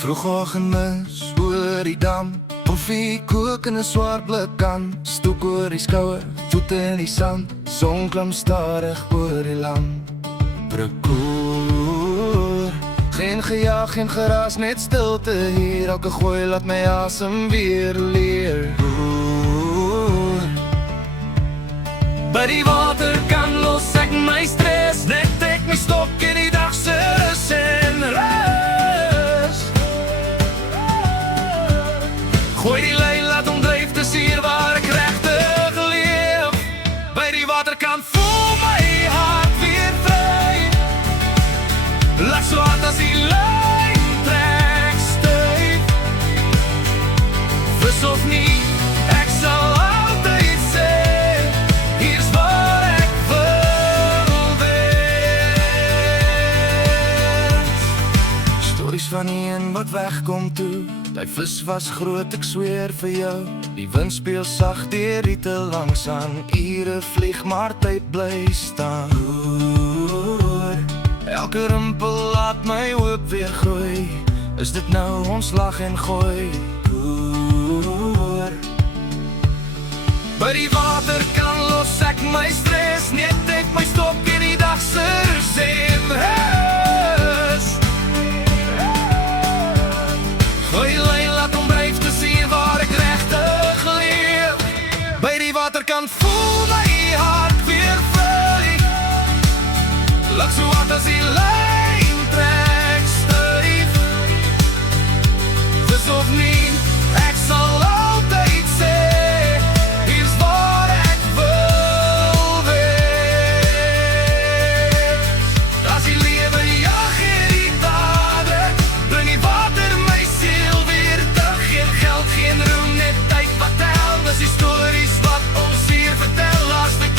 Vroegoggendmis oor die dam, koffie kook in 'n swaar blik kan, stoek oor die skouer, voete in die sand, son klim stadig oor die land. Parkour, geen gejaag, geen geraas, net stilte hier, elke gooi laat my asem weer leer. By die waterkant los ek my stres, net ek my stok in die dag se rus en rus. Gooi die lyn, laat hom dryf, dis hier waar ek regtig leef. By die waterkant voel my hart weer vry. Laat so hard as die lyn trek styf. Vis of nie, ek sal altyd sê, hier's waar ek wil wees. Stories van die een wat wegkom toe, die vis was groot, ek sweer vir jou. Die wind speel sag deur riete langs aan, ure vlieg maar tyd bly staan. Elke rimpel laat my hoop weer groei, is dit nou ons lag en gooi. By die waterkant los ek my stres, net ek my stok in die dag se rus en rus. Gooi die lyn, laat hom dryf, dis hier waar ek regtig leef. By die waterkant voel my hart weer vry. Laat so hard as die lyn trek styf. Vis of nie, ek sal altyd sê, hier's waar ek wil wees. As die lewe jag en die dade, bring die water my siel weer terug. Geen geld, geen roem, net tyd wat tel. Dis die stories wat ons hier vertel as die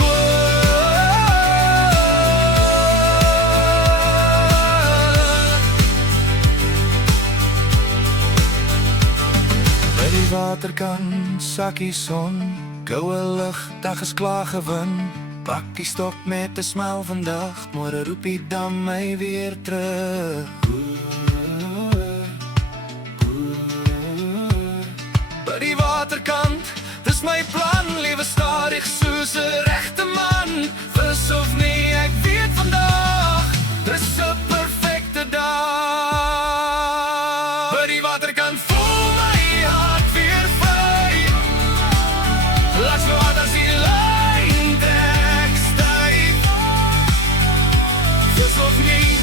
waterkant, sakkie son, koue lug, dag is klaar gewin. Pak die stok met 'n smil vandag, môre roep die dam my weer terug. By die waterkant, dis my plan, lewe stadig soos 'n regte man. Vis of nie, ek weet vandag, dis 'n perfekte dag. By die waterkant voel my hart weer vry. Laat so hard as die lyn trek styf. Vis of nie,